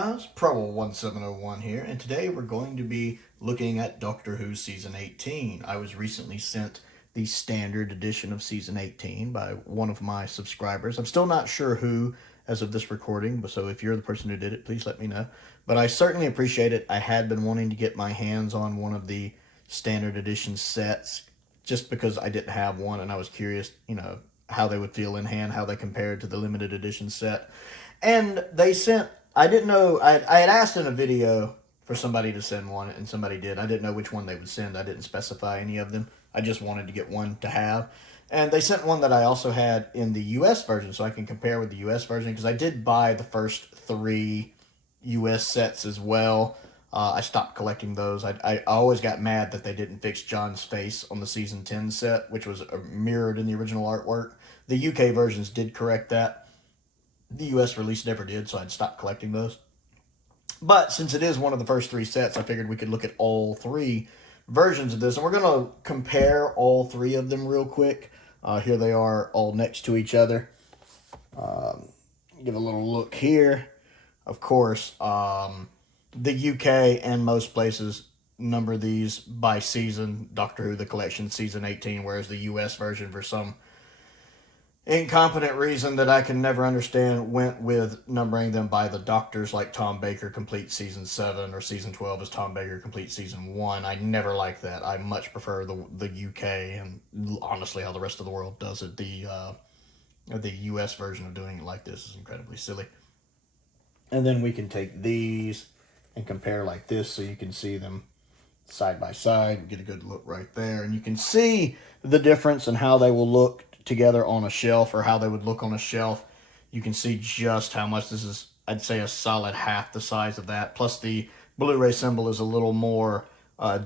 guys, Prowl 1701 here, and today we're going to be looking at Doctor Who Season 18. I was recently sent the standard edition of Season 18 by one of my subscribers. I'm still not sure who as of this recording, but so if you're the person who did it, please let me know. But I certainly appreciate it. I had been wanting to get my hands on one of the standard edition sets just because I didn't have one, and I was curious, how they would feel in hand, how they compared to the limited edition set. And they sent, I didn't know, I had asked in a video for somebody to send one, and somebody did. I didn't know which one they would send. I didn't specify any of them. I just wanted to get one to have. And they sent one that I also had in the US version, so I can compare with the US version, because I did buy the first 3 US sets as well. I stopped collecting those. I always got mad that they didn't fix John's face on the Season 10 set, which was mirrored in the original artwork. The UK versions did correct that. The US release never did, so I'd stopped collecting those. But since it is one of the first 3 sets, I figured we could look at all 3 versions of this. And we're going to compare all 3 of them real quick. Here they are all next to each other. Give a little look here. Of course, the UK and most places number these by season. Doctor Who, the collection, Season 18, whereas the US version, for some incompetent reason that I can never understand, went with numbering them by the Doctors, like Tom Baker complete Season 7 or Season 12 as Tom Baker complete Season 1. I never like that. I much prefer the UK and honestly how the rest of the world does it. The US version of doing it like this is incredibly silly. And then we can take these and compare like this so you can see them side by side. Get a good look right there. And you can see the difference in how they will look together on a shelf, or how they would look on a shelf. You can see just how much this is. I'd say a solid half the size of that. Plus the Blu-ray symbol is a little more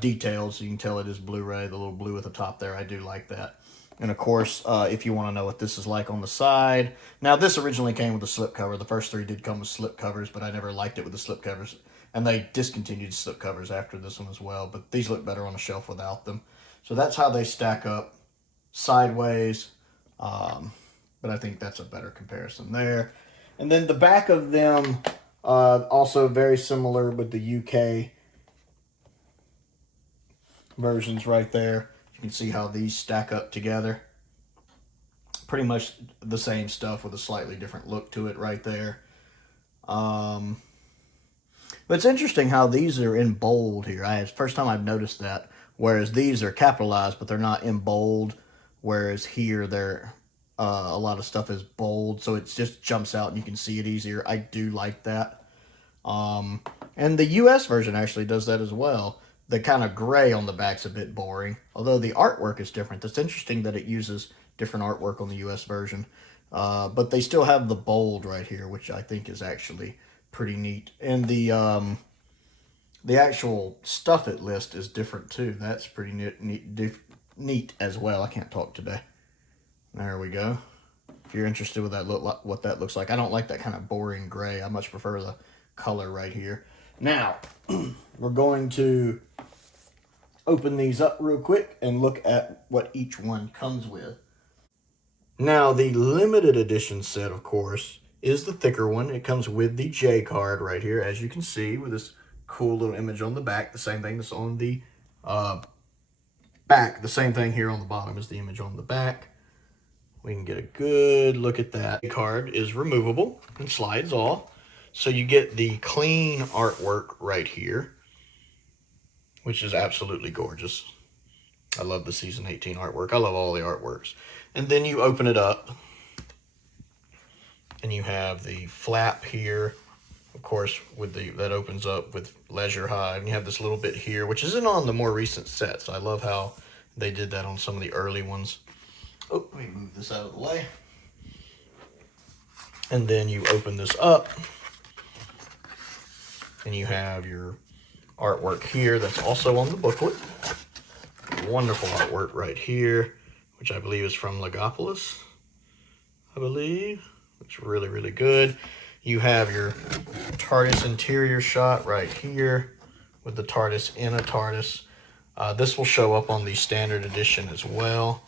detailed, so you can tell it is Blu-ray. The little blue at the top there, I do like that. And of course, if you want to know what this is like on the side. Now, this originally came with a slipcover. The first 3 did come with slipcovers, but I never liked it with the slipcovers. And they discontinued slipcovers after this one as well. But these look better on a shelf without them. So that's how they stack up sideways. But I think that's a better comparison there. And then the back of them, also very similar with the UK versions right there. You can see how these stack up together. Pretty much the same stuff with a slightly different look to it right there. But it's interesting how these are in bold here. It's the first time I've noticed that. Whereas these are capitalized, but they're not in bold. Whereas here, they're a lot of stuff is bold, so it just jumps out and you can see it easier. I do like that. And the US version actually does that as well. The kind of gray on the back's a bit boring, although the artwork is different. It's interesting that it uses different artwork on the US version. But they still have the bold right here, which I think is actually pretty neat. And the actual stuff it lists is different too. That's pretty neat as well. I can't talk today. There we go. If you're interested with that look, what that looks like. I don't like that kind of boring gray. I much prefer the color right here. Now, we're going to open these up real quick and look at what each one comes with. Now, the limited edition set, of course, is the thicker one. It comes with the J card right here, as you can see, with this cool little image on the back. The same thing that's on the back. The same thing here on the bottom is the image on the back. We can get a good look at that. The card is removable and slides off. So you get the clean artwork right here, which is absolutely gorgeous. I love the Season 18 artwork. I love all the artworks. And then you open it up, and you have the flap here, of course, with that opens up with Leisure Hive. And you have this little bit here, which isn't on the more recent sets. I love how they did that on some of the early ones. Oh, let me move this out of the way. And then you open this up, and you have your artwork here that's also on the booklet. Wonderful artwork right here, which I believe is from Legopolis, I believe. Looks really, really good. You have your TARDIS interior shot right here with the TARDIS in a TARDIS. This will show up on the standard edition as well.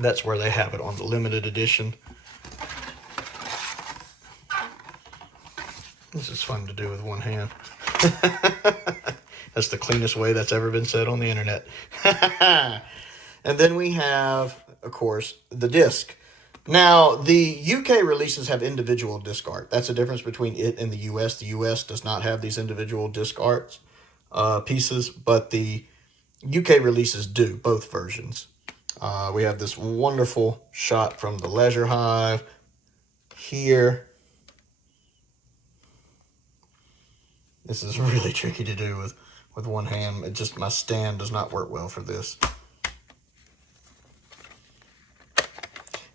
That's where they have it on the limited edition. This is fun to do with one hand. That's the cleanest way that's ever been said on the internet. And then we have, of course, the disc. Now, the UK releases have individual disc art. That's the difference between it and the US. The US does not have these individual disc arts pieces, but the UK releases do, both versions. We have this wonderful shot from the Leisure Hive here. This is really tricky to do with one hand. It just, my stand does not work well for this.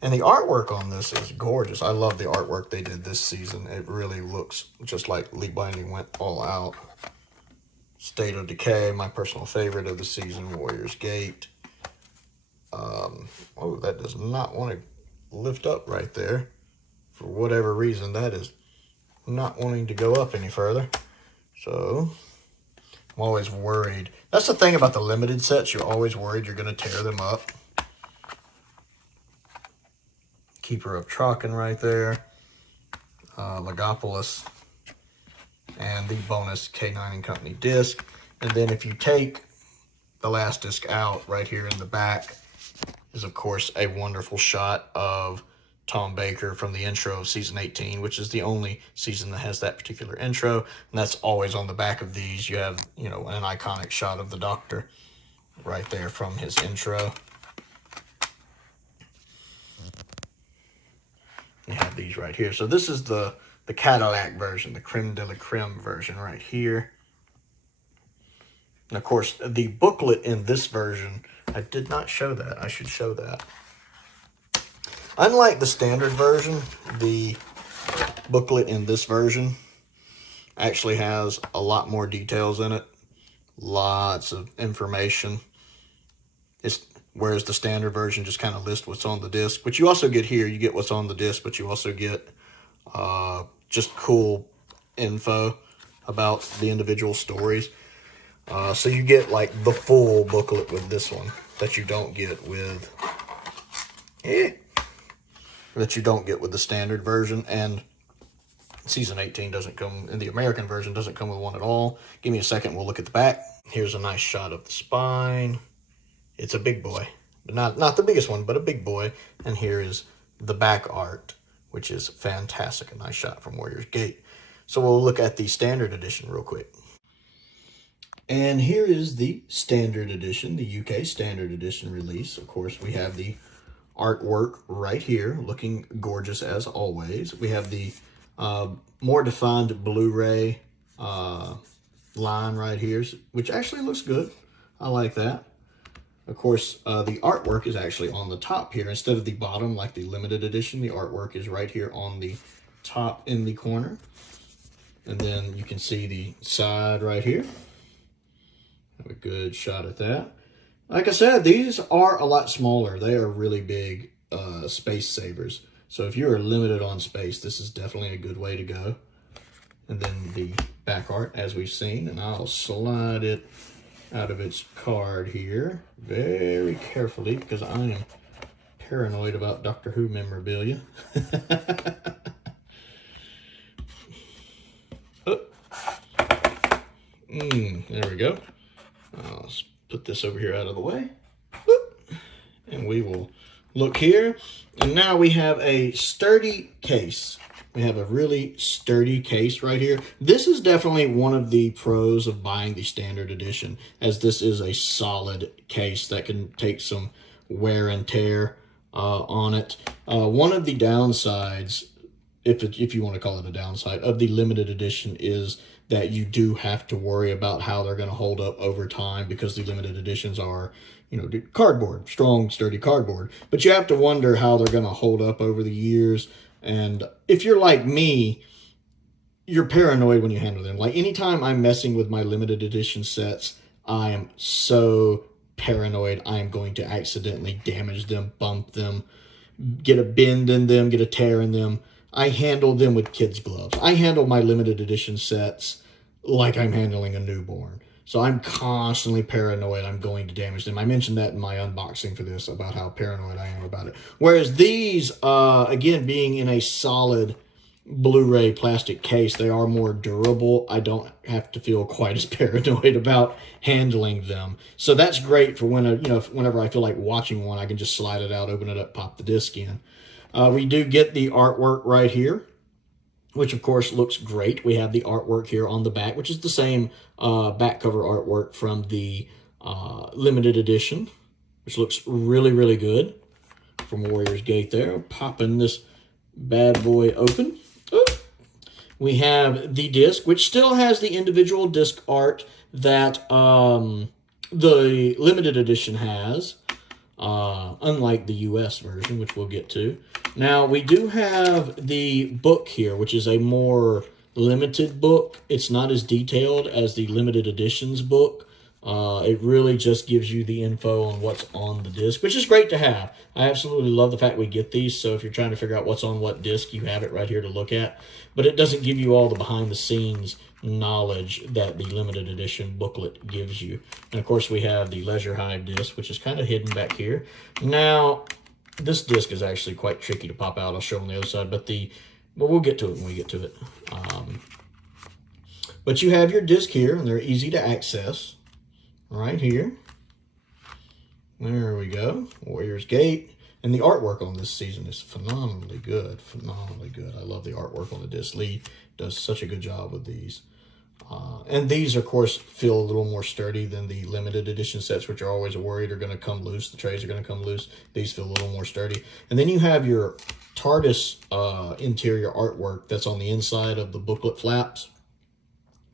And the artwork on this is gorgeous. I love the artwork they did this season. It really looks just like Lee Binding went all out. State of Decay, my personal favorite of the season, Warrior's Gate. Oh, that does not want to lift up right there. For whatever reason, that is not wanting to go up any further. So, I'm always worried. That's the thing about the limited sets. You're always worried you're going to tear them up. Keeper of Traken right there. Legopolis. And the bonus K9 and Company disc. And then if you take the last disc out, right here in the back is, of course, a wonderful shot of Tom Baker from the intro of Season 18, which is the only season that has that particular intro. And that's always on the back of these. You have, you know, an iconic shot of the Doctor right there from his intro. You have these right here. So this is the Cadillac version, the creme de la creme version right here. And of course, the booklet in this version, I did not show that. I should show that. Unlike the standard version, the booklet in this version actually has a lot more details in it. Lots of information. Whereas the standard version just kind of lists what's on the disc. But you also get here, you get what's on the disc, but you also get just cool info about the individual stories. So you get like the full booklet with this one that you don't get with the standard version. And Season 18 doesn't come, in the American version, doesn't come with one at all. Give me a second, we'll look at the back. Here's a nice shot of the spine. It's a big boy, but not the biggest one, but a big boy. And here is the back art, which is fantastic. A nice shot from Warrior's Gate. So we'll look at the standard edition real quick. And here is the standard edition, the UK standard edition release. Of course, we have the artwork right here, looking gorgeous as always. We have the more defined Blu-ray line right here, which actually looks good. I like that. Of course, the artwork is actually on the top here. Instead of the bottom, like the limited edition, the artwork is right here on the top in the corner. And then you can see the side right here. Have a good shot at that. Like I said, these are a lot smaller. They are really big space savers. So if you are limited on space, this is definitely a good way to go. And then the back art, as we've seen, and I'll slide it out of its card here very carefully because I am paranoid about Doctor Who memorabilia. Oh. There we go. Let's put this over here out of the way. And we will look here. And now we have a sturdy case. We have a really sturdy case right here. This is definitely one of the pros of buying the standard edition, as this is a solid case that can take some wear and tear on it. One of the downsides, if you want to call it a downside, of the limited edition is that you do have to worry about how they're going to hold up over time, because the limited editions are, you know, cardboard, strong, sturdy cardboard. But you have to wonder how they're going to hold up over the years. And if you're like me, you're paranoid when you handle them. Like anytime I'm messing with my limited edition sets, I am so paranoid I am going to accidentally damage them, bump them, get a bend in them, get a tear in them. I handle them with kids' gloves. I handle my limited edition sets like I'm handling a newborn. So I'm constantly paranoid I'm going to damage them. I mentioned that in my unboxing for this about how paranoid I am about it. Whereas these, again, being in a solid Blu-ray plastic case, they are more durable. I don't have to feel quite as paranoid about handling them. So that's great for when, whenever I feel like watching one, I can just slide it out, open it up, pop the disc in. We do get the artwork right here, which of course looks great. We have the artwork here on the back, which is the same back cover artwork from the limited edition, which looks really, really good from Warriors Gate there. Popping this bad boy open. Ooh. We have the disc, which still has the individual disc art that the limited edition has, unlike the US version, which we'll get to. Now, we do have the book here, which is a more limited book. It's not as detailed as the limited editions book. It really just gives you the info on what's on the disc, which is great to have. I absolutely love the fact we get these, so if you're trying to figure out what's on what disc, you have it right here to look at. But it doesn't give you all the behind-the-scenes knowledge that the limited edition booklet gives you. And, of course, we have the Leisure Hive disc, which is kind of hidden back here. Now, this disc is actually quite tricky to pop out. I'll show on the other side, but we'll get to it when we get to it. But you have your disc here, and they're easy to access. Right here. There we go. Warriors Gate. And the artwork on this season is phenomenally good. Phenomenally good. I love the artwork on the disc. Lee does such a good job with these. And these, of course, feel a little more sturdy than the limited edition sets, which are always worried are going to come loose. The trays are going to come loose. These feel a little more sturdy. And then you have your Tardis interior artwork that's on the inside of the booklet flaps.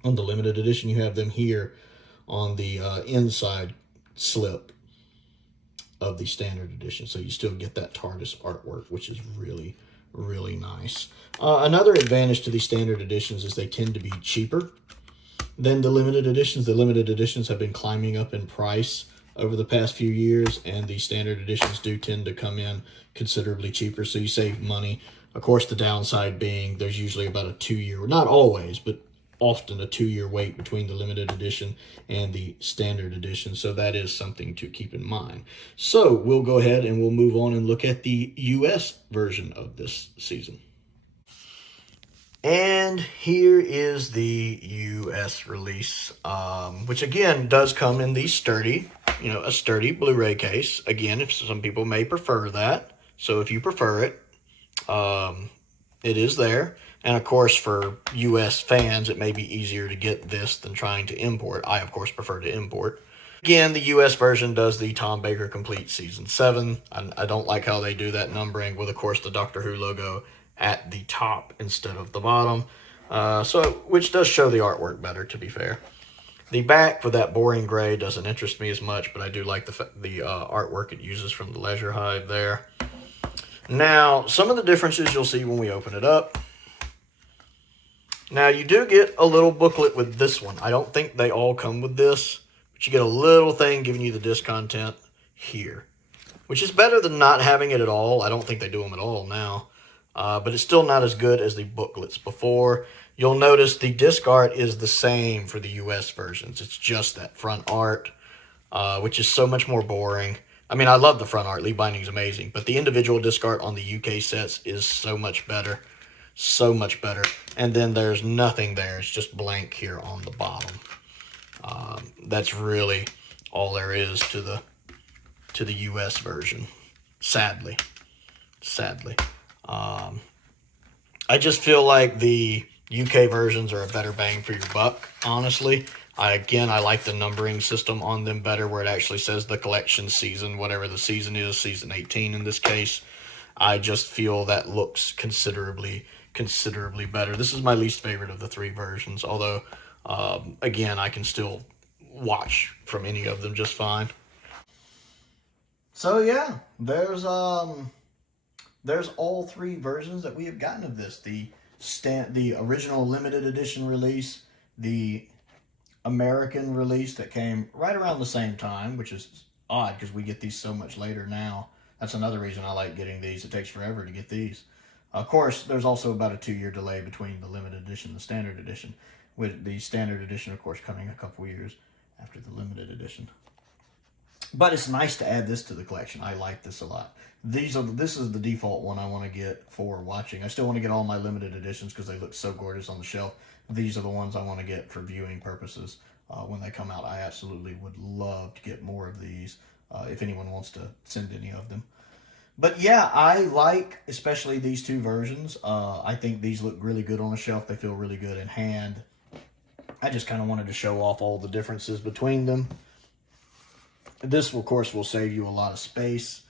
On the limited edition, you have them here on the inside slip of the standard edition. So you still get that Tardis artwork, which is really, really nice. Another advantage to the standard editions is they tend to be cheaper than the limited editions. The limited editions have been climbing up in price over the past few years, and the standard editions do tend to come in considerably cheaper, so you save money. Of course, the downside being there's usually about a 2-year, not always, but often a 2-year wait between the limited edition and the standard edition. So that is something to keep in mind. So we'll go ahead and we'll move on and look at the US version of this season. And here is the US release, which again does come in the sturdy, a sturdy Blu-ray case. Again, if some people may prefer that. So if you prefer it, it is there. And, of course, for U.S. fans, it may be easier to get this than trying to import. I, of course, prefer to import. Again, the U.S. version does the Tom Baker Complete Season 7. I don't like how they do that numbering with, of course, the Doctor Who logo at the top instead of the bottom. Which does show the artwork better, to be fair. The back with that boring gray doesn't interest me as much, but I do like the artwork it uses from the Leisure Hive there. Now, some of the differences you'll see when we open it up. Now, you do get a little booklet with this one. I don't think they all come with this, but you get a little thing giving you the disc content here, which is better than not having it at all. I don't think they do them at all now, but it's still not as good as the booklets before. You'll notice the disc art is the same for the US versions. It's just that front art, which is so much more boring. I mean, I love the front art. Lee Binding is amazing, but the individual disc art on the UK sets is so much better. So much better. And then there's nothing there. It's just blank here on the bottom. That's really all there is to the US version. Sadly. I just feel like the UK versions are a better bang for your buck, honestly. I like the numbering system on them better, where it actually says the collection season, whatever the season is, season 18 in this case. I just feel that looks considerably better. This is my least favorite of the 3 versions, although, again, I can still watch from any of them just fine. So, yeah, there's all 3 versions that we have gotten of this. The original limited edition release, the American release that came right around the same time, which is odd because we get these so much later now. That's another reason I like getting these. It takes forever to get these. Of course, there's also about a 2-year delay between the limited edition and the standard edition, with the standard edition, of course, coming a couple years after the limited edition. But it's nice to add this to the collection. I like this a lot. This is the default one I want to get for watching. I still want to get all my limited editions because they look so gorgeous on the shelf. These are the ones I want to get for viewing purposes when they come out. I absolutely would love to get more of these if anyone wants to send any of them. But yeah, I like especially these two versions. I think these look really good on the shelf. They feel really good in hand. I just kind of wanted to show off all the differences between them. This, of course, will save you a lot of space.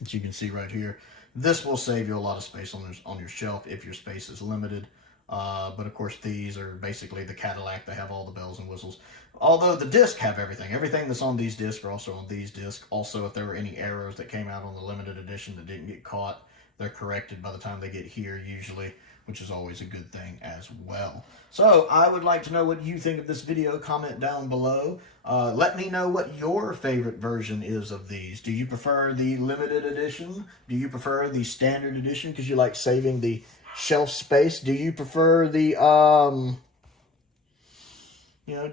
As you can see right here, this will save you a lot of space on your shelf if your space is limited. But of course, these are basically the Cadillac. They have all the bells and whistles. Although the discs have everything. Everything that's on these discs are also on these discs. Also, if there were any errors that came out on the limited edition that didn't get caught, they're corrected by the time they get here usually, which is always a good thing as well. So I would like to know what you think of this video. Comment down below. Let me know what your favorite version is of these. Do you prefer the limited edition? Do you prefer the standard edition because you like saving the shelf space? Do you prefer the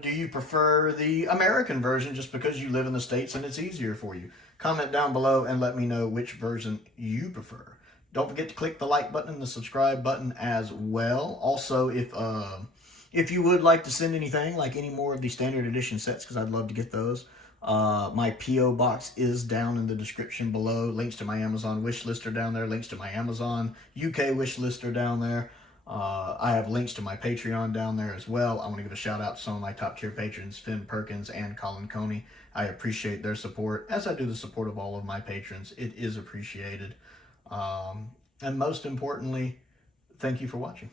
do you prefer the American version just because you live in the States and it's easier for you? Comment down below and let me know which version you prefer. Don't forget to click the like button and the subscribe button as well. Also, if you would like to send anything, like any more of the standard edition sets, because I'd love to get those, my P.O. box is down in the description below. Links to my Amazon wish list are down there. Links to my Amazon UK wish list are down there. I have links to my Patreon down there as well. I want to give a shout out to some of my top tier patrons, Finn Perkins and Colin Coney. I appreciate their support, as I do the support of all of my patrons. It is appreciated. And most importantly, thank you for watching.